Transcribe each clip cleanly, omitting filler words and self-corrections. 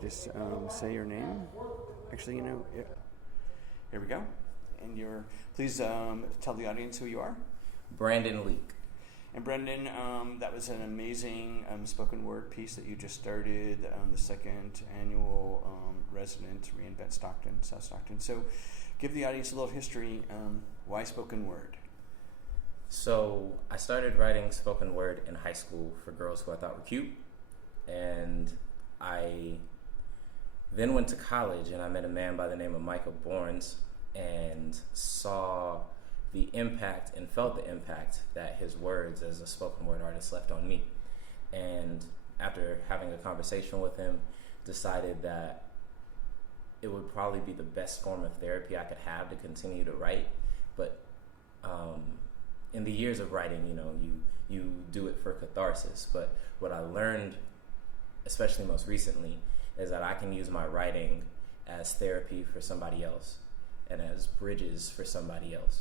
just say your name. Actually, here we go. And please tell the audience who you are. Brandon Leake. And Brandon, that was an amazing spoken word piece that you just started, the second annual resident Reinvent Stockton, South Stockton. So give the audience a little history. Why spoken word? So I started writing spoken word in high school for girls who I thought were cute. And I then went to college and I met a man by the name of Michael Borns and saw the impact and felt the impact that his words as a spoken word artist left on me. And after having a conversation with him, decided that it would probably be the best form of therapy I could have to continue to write. But in the years of writing, you do it for catharsis. But what I learned, especially most recently, is that I can use my writing as therapy for somebody else and as bridges for somebody else.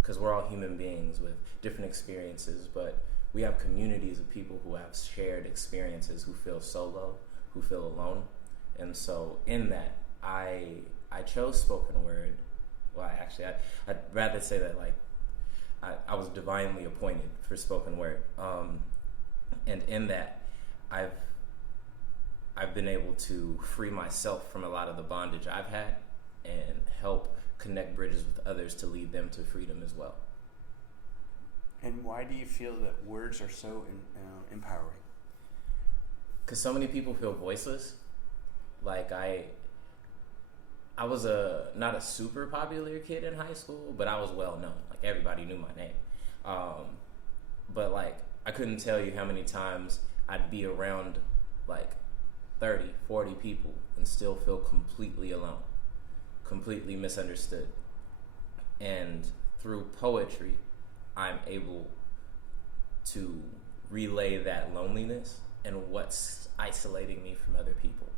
Because we're all human beings with different experiences, but we have communities of people who have shared experiences, who feel solo, who feel alone. And so in that, I chose spoken word. Well, I'd rather say that I was divinely appointed for spoken word. And in that, I've been able to free myself from a lot of the bondage I've had and help connect bridges with others to lead them to freedom as well. And why do you feel that words are so empowering? Because so many people feel voiceless. Like I was not a super popular kid in high school, but I was well known. Like everybody knew my name. But I couldn't tell you how many times I'd be around 30, 40 people and still feel completely alone, completely misunderstood. And through poetry, I'm able to relay that loneliness and what's isolating me from other people.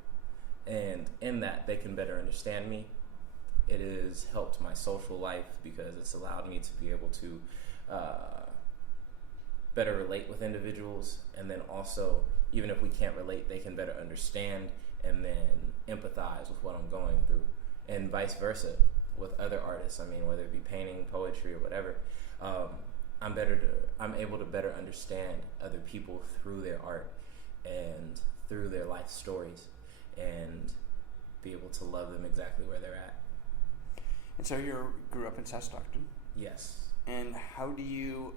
And in that, they can better understand me. It has helped my social life because it's allowed me to be able to better relate with individuals. And then also, even if we can't relate, they can better understand and then empathize with what I'm going through. And vice versa with other artists. I mean, whether it be painting, poetry, or whatever, I'm able to better understand other people through their art and through their life stories, and be able to love them exactly where they're at. And so you grew up in South Stockton? Yes. And how do you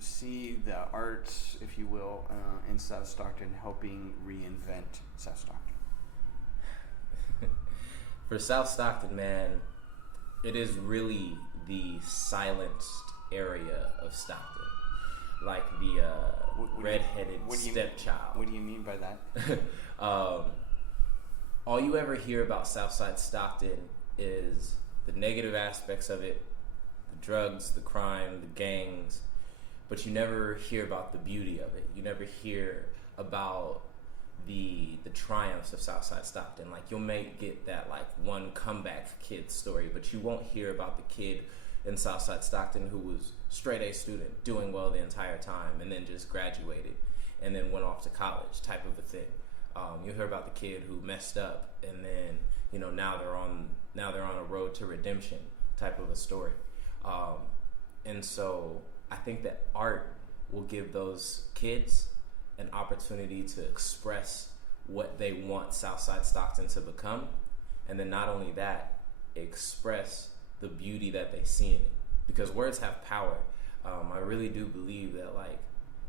see the arts, if you will, in South Stockton helping reinvent South Stockton? For South Stockton, man, it is really the silenced area of Stockton. Like the red-headed stepchild. What do you mean by that? All you ever hear about Southside Stockton is the negative aspects of it, the drugs, the crime, the gangs, but you never hear about the beauty of it. You never hear about the triumphs of Southside Stockton. You may get that one comeback kid story, but you won't hear about the kid in Southside Stockton who was straight A student, doing well the entire time, and then just graduated and then went off to college type of a thing. You hear about the kid who messed up and then now they're on a road to redemption type of a story. And so I think that art will give those kids an opportunity to express what they want Southside Stockton to become, and then not only that, express the beauty that they see in it, because words have power. I really do believe that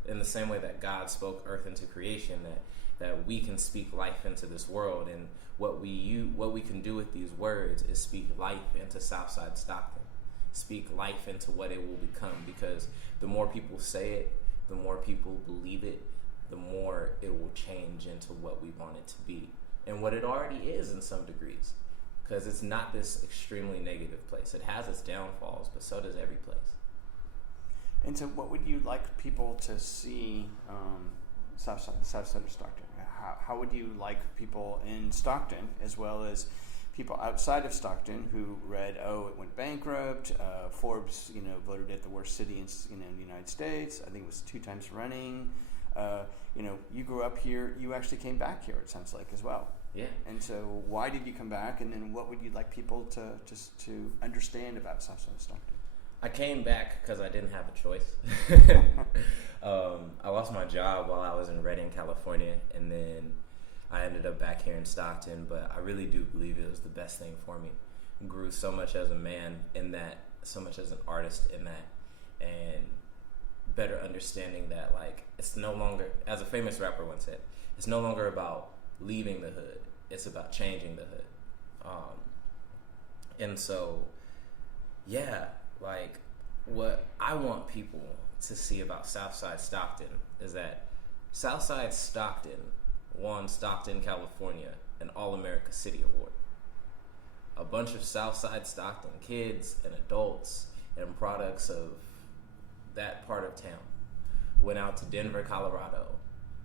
in the same way that God spoke earth into creation, that we can speak life into this world, and what we can do with these words is speak life into Southside Stockton, speak life into what it will become, because the more people say it, the more people believe it, the more it will change into what we want it to be, and what it already is in some degrees, because it's not this extremely negative place. It has its downfalls, but so does every place. And so what would you like people to see South Side of Stockton? How would you like people in Stockton, as well as people outside of Stockton who read, it went bankrupt, Forbes, voted it the worst city in the United States, I think it was 2 times running, You grew up here. You actually came back here. It sounds like as well. Yeah. And so, why did you come back? And then, what would you like people to understand about Southside Stockton? I came back because I didn't have a choice. I lost my job while I was in Redding, California, and then I ended up back here in Stockton. But I really do believe it was the best thing for me. I grew so much as a man in that, so much as an artist in that, and better understanding that, like, it's no longer, as a famous rapper once said, it's no longer about leaving the hood, it's about changing the hood. And so, yeah, like, what I want people to see about Southside Stockton is that Southside Stockton won Stockton, California, an All-America City Award. A bunch of Southside Stockton kids and adults and products of that part of town went out to Denver, Colorado,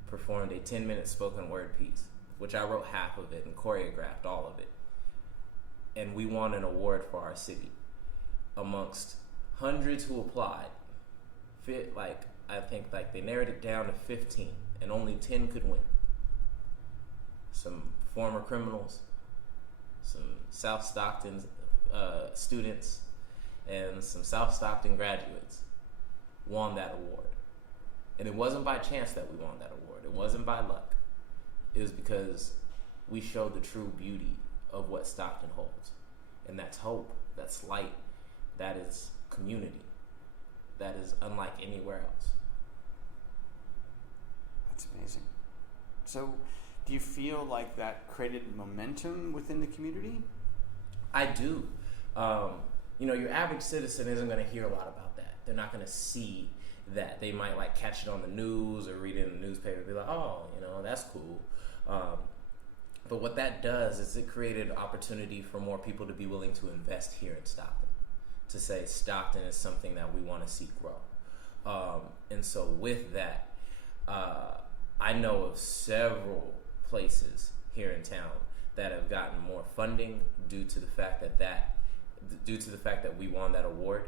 performed a 10-minute spoken word piece, which I wrote half of it and choreographed all of it. And we won an award for our city amongst hundreds who applied. I think they narrowed it down to 15, and only 10 could win. Some former criminals, some South Stockton students, and some South Stockton graduates won that award. And it wasn't by chance that we won that award. It wasn't by luck. It was because we showed the true beauty of what Stockton holds. And that's hope, that's light, that is community, that is unlike anywhere else. That's amazing. So, do you feel like that created momentum within the community? I do. Your average citizen isn't going to hear a lot about that. They're not going to see that. They might catch it on the news or read it in the newspaper and be like, oh, that's cool. But what that does is it created opportunity for more people to be willing to invest here in Stockton, to say Stockton is something that we want to see grow. And so with that, I know of several places here in town that have gotten more funding due to the fact that we won that award.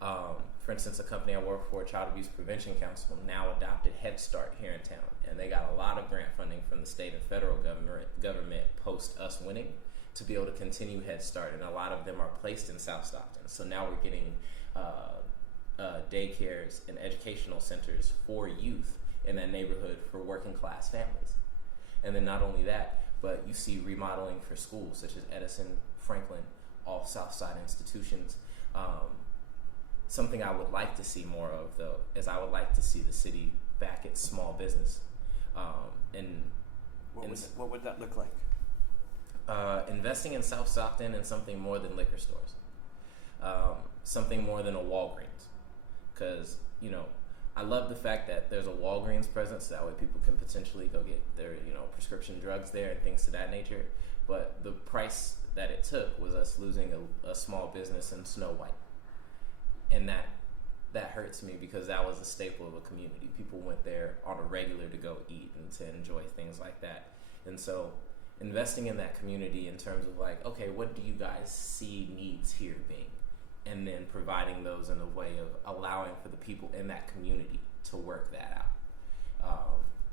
For instance, a company I work for, Child Abuse Prevention Council, now adopted Head Start here in town, and they got a lot of grant funding from the state and federal government post us winning to be able to continue Head Start, and a lot of them are placed in South Stockton. So now we're getting daycares and educational centers for youth in that neighborhood for working class families. And then not only that, but you see remodeling for schools such as Edison, Franklin, all Southside institutions. Something I would like to see more of, though, is I would like to see the city back at small business. What would that look like? Investing in South Stockton in something more than liquor stores. Something more than a Walgreens. Because, I love the fact that there's a Walgreens presence, so that way people can potentially go get their, prescription drugs there and things to that nature. But the price that it took was us losing a small business in Snow White. And that hurts me because that was a staple of a community. People went there on a regular to go eat and to enjoy things like that. And so investing in that community in terms of okay, what do you guys see needs here being? And then providing those in a way of allowing for the people in that community to work that out.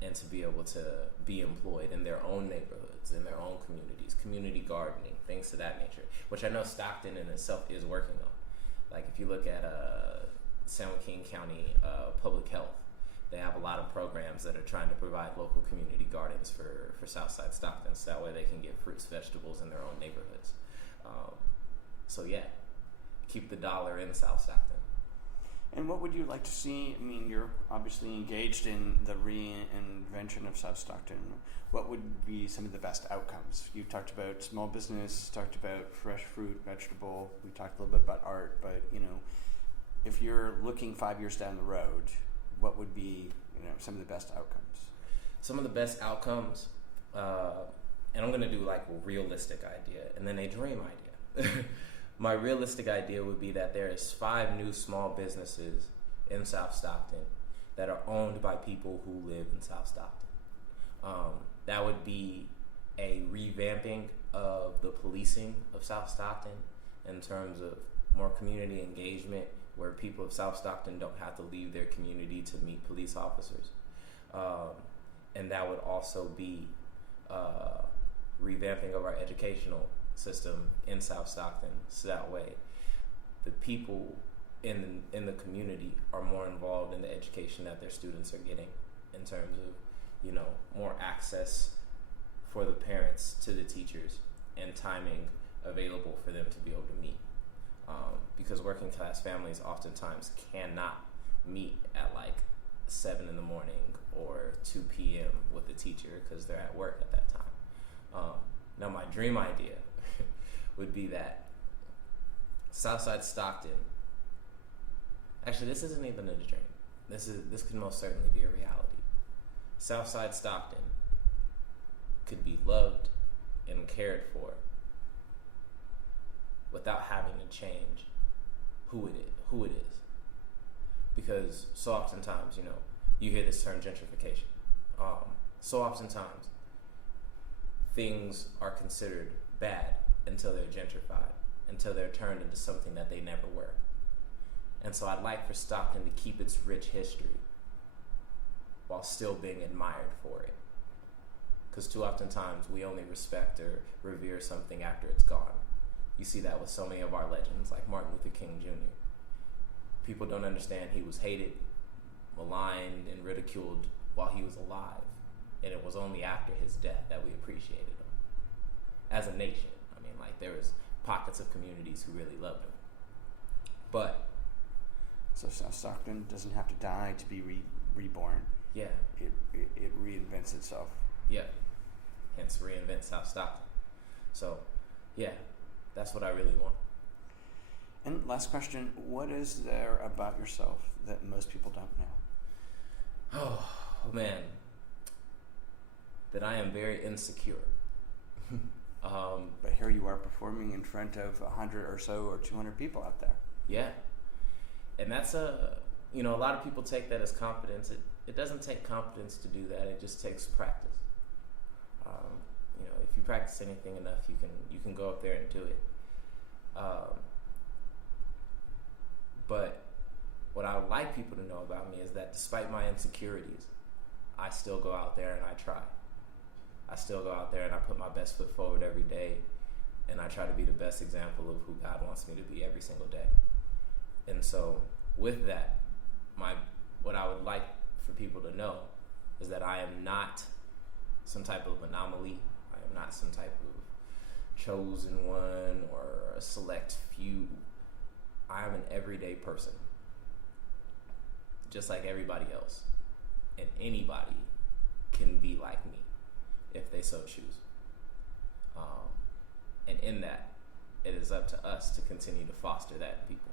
And to be able to be employed in their own neighborhoods, in their own communities, community gardening, things to that nature, which I know Stockton in itself is working on. If you look at San Joaquin County Public Health, they have a lot of programs that are trying to provide local community gardens for Southside Stockton, so that way they can get fruits, vegetables in their own neighborhoods. So yeah, keep the dollar in South Stockton. And what would you like to see? I mean, you're obviously engaged in the reinvention of South Stockton. What would be some of the best outcomes? You talked about small business, talked about fresh fruit, vegetable. We talked a little bit about art, but if you're looking 5 years down the road, what would be some of the best outcomes? Some of the best outcomes, and I'm going to do a realistic idea and then a dream idea. My realistic idea would be that there is 5 new small businesses in South Stockton that are owned by people who live in South Stockton. That would be a revamping of the policing of South Stockton in terms of more community engagement, where people of South Stockton don't have to leave their community to meet police officers. And that would also be revamping of our educational system in South Stockton, so that way the people in the community are more involved in the education that their students are getting, in terms of, more access for the parents to the teachers and timing available for them to be able to meet. Because working class families oftentimes cannot meet at like 7 in the morning or 2 p.m. with the teacher because they're at work at that time. Now my dream idea would be that Southside Stockton, actually this isn't even a dream, this could most certainly be a reality. Southside Stockton could be loved and cared for without having to change who it is. Because so oftentimes, you hear this term gentrification. So oftentimes, things are considered bad until they're gentrified, until they're turned into something that they never were. And so I'd like for Stockton to keep its rich history while still being admired for it. Because too often times we only respect or revere something after it's gone. You see that with so many of our legends, like Martin Luther King Jr. People don't understand he was hated, maligned, and ridiculed while he was alive. And it was only after his death that we appreciated him. As a nation, there was pockets of communities who really loved him. But so South Stockton doesn't have to die to be reborn. Yeah. It reinvents itself. Yeah. Hence Reinvent South Stockton. So, yeah, that's what I really want. And last question, what is there about yourself that most people don't know? Oh, man. That I am very insecure. But here you are performing in front of 100 or so or 200 people out there. Yeah. And that's a lot of people take that as confidence. It doesn't take confidence to do that. It just takes practice. If you practice anything enough, you can go up there and do it. But what I would like people to know about me is that despite my insecurities, I still go out there and I try. I still go out there and I put my best foot forward every day, and I try to be the best example of who God wants me to be every single day. And so with that, what I would like for people to know is that I am not some type of anomaly. I am not some type of chosen one or a select few. I am an everyday person, just like everybody else. And anybody can be like me if they so choose. And in that, it is up to us to continue to foster that in people.